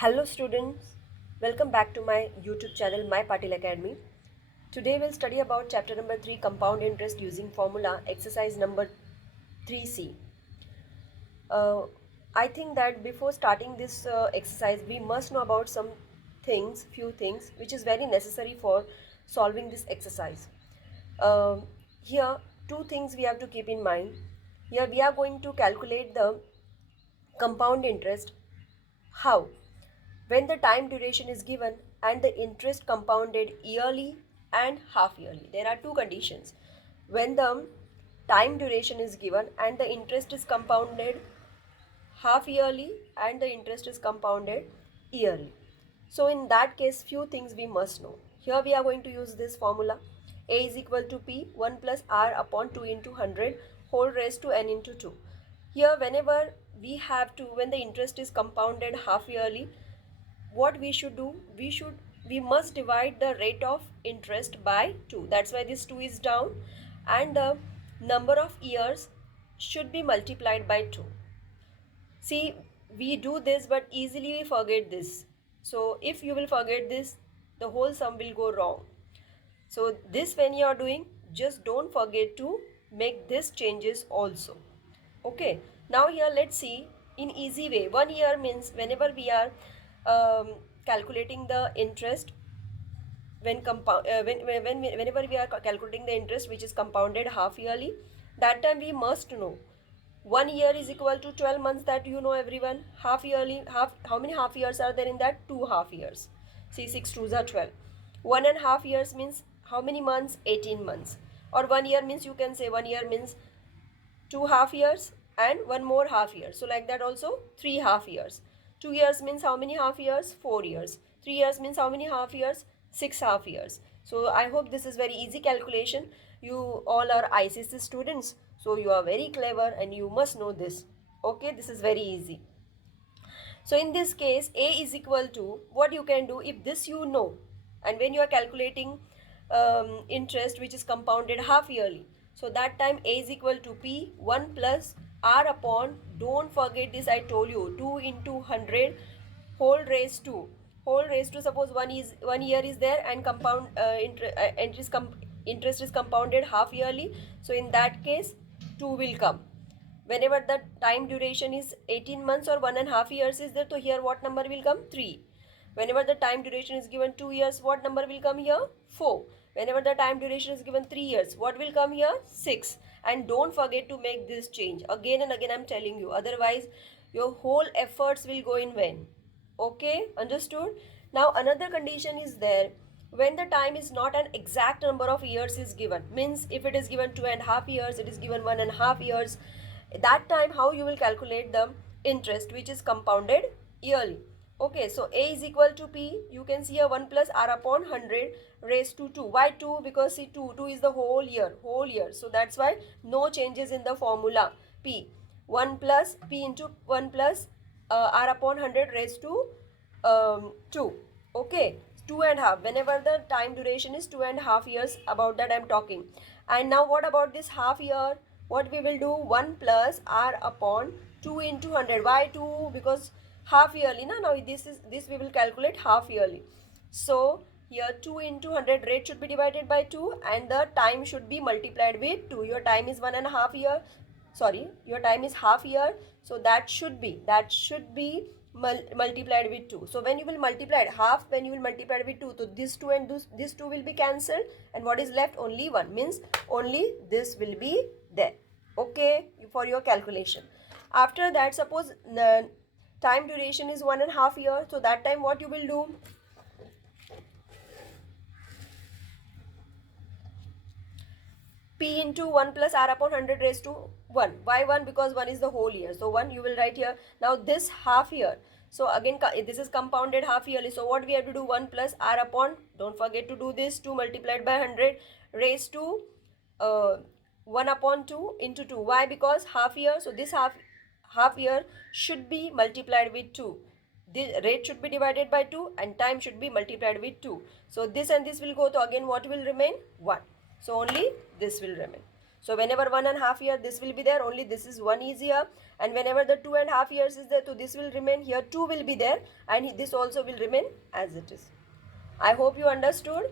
Hello students, welcome back to my YouTube channel My Patil Academy. Today we'll study about chapter number 3 compound interest using formula exercise number 3C. Uh, I think that before starting this exercise we must know about some few things which is very necessary for solving this exercise. Here two things we have to keep in mind. Here we are going to calculate the compound interest. How? When the time duration is given and the interest compounded yearly and half yearly. There are two conditions. When the time duration is given and the interest is compounded half yearly and the interest is compounded yearly. So in that case, few things we must know. Here we are going to use this formula. A is equal to P 1 plus R upon 2 into 100 whole raised to n into 2. Here whenever when the interest is compounded half yearly, what we should do, we must divide the rate of interest by 2. That's why this 2 is down and the number of years should be multiplied by 2. See, we do this but easily we forget this. So if you will forget this, the whole sum will go wrong. So this when you are doing, just don't forget to make this changes also. Okay, now here let's see in easy way. 1 year means whenever we are calculating the interest whenever we are calculating the interest which is compounded half yearly, that time we must know 1 year is equal to 12 months, that you know everyone. Half yearly, how many half years are there in that? 2 half years. See, 6 2s are 12. 1.5 years means how many months? 18 months. Or 1 year means you can say 1 year means 2 half years and one more half year. So like that also 3 half years. 2 years means how many half years? 4 years. 3 years means how many half years? 6 half years. So I hope this is very easy calculation. You all are ICC students, so you are very clever and you must know this. Okay, this is very easy. So in this case, A is equal to, what you can do, if this you know, and when you are calculating interest which is compounded half yearly, so that time A is equal to P 1 plus R upon, don't forget this, I told you, 2 into 100 whole raised to, suppose 1 year is there and interest is compounded half yearly, so in that case 2 will come. Whenever the time duration is 18 months or 1.5 years is there, so here what number will come? 3. Whenever the time duration is given 2 years, what number will come here? 4. Whenever the time duration is given 3 years, what will come here? 6. And don't forget to make this change again and again, I'm telling you, otherwise your whole efforts will go in vain. Okay, understood? Now another condition is there. When the time is not an exact number of years is given, means if it is given 2.5 years, it is given 1.5 years, that time how you will calculate the interest which is compounded yearly. Okay, so A is equal to P, you can see a 1 plus R upon 100 raised to 2. Why 2? Because see, 2 is the whole year. So that's why no changes in the formula. P 1 plus P into 1 plus R upon 100 raised to 2. Okay, 2.5. Whenever the time duration is 2.5 years, about that I'm talking. And now what about this half year? What we will do? 1 plus R upon 2 into 100. Why 2? Because half yearly. Now this we will calculate half yearly. So here 2 into 100 rate should be divided by 2 and the time should be multiplied with 2. Your time is 1.5 year. Sorry, your time is half year. So that should be multiplied with 2. So when you will multiply it, half when you will multiply it with 2, so this 2 and this 2 will be cancelled and what is left? Only 1, means only this will be there. Okay, for your calculation. After that, suppose the time duration is 1.5 year, so that time what you will do? P into 1 plus R upon 100 raised to 1. Why 1? Because 1 is the whole year. So 1 you will write here. Now this half year. So again this is compounded half yearly. So what we have to do? 1 plus R upon, don't forget to do this, 2 multiplied by 100 raised to 1 upon 2 into 2. Why? Because half year. So this half year should be multiplied with 2. The rate should be divided by 2 and time should be multiplied with 2. So this and this will go, so again what will remain? 1. So only this will remain. So whenever 1.5 year, this will be there, only this is 1 is here, and whenever the 2.5 years is there, so this will remain here, 2 will be there, and this also will remain as it is. I hope you understood.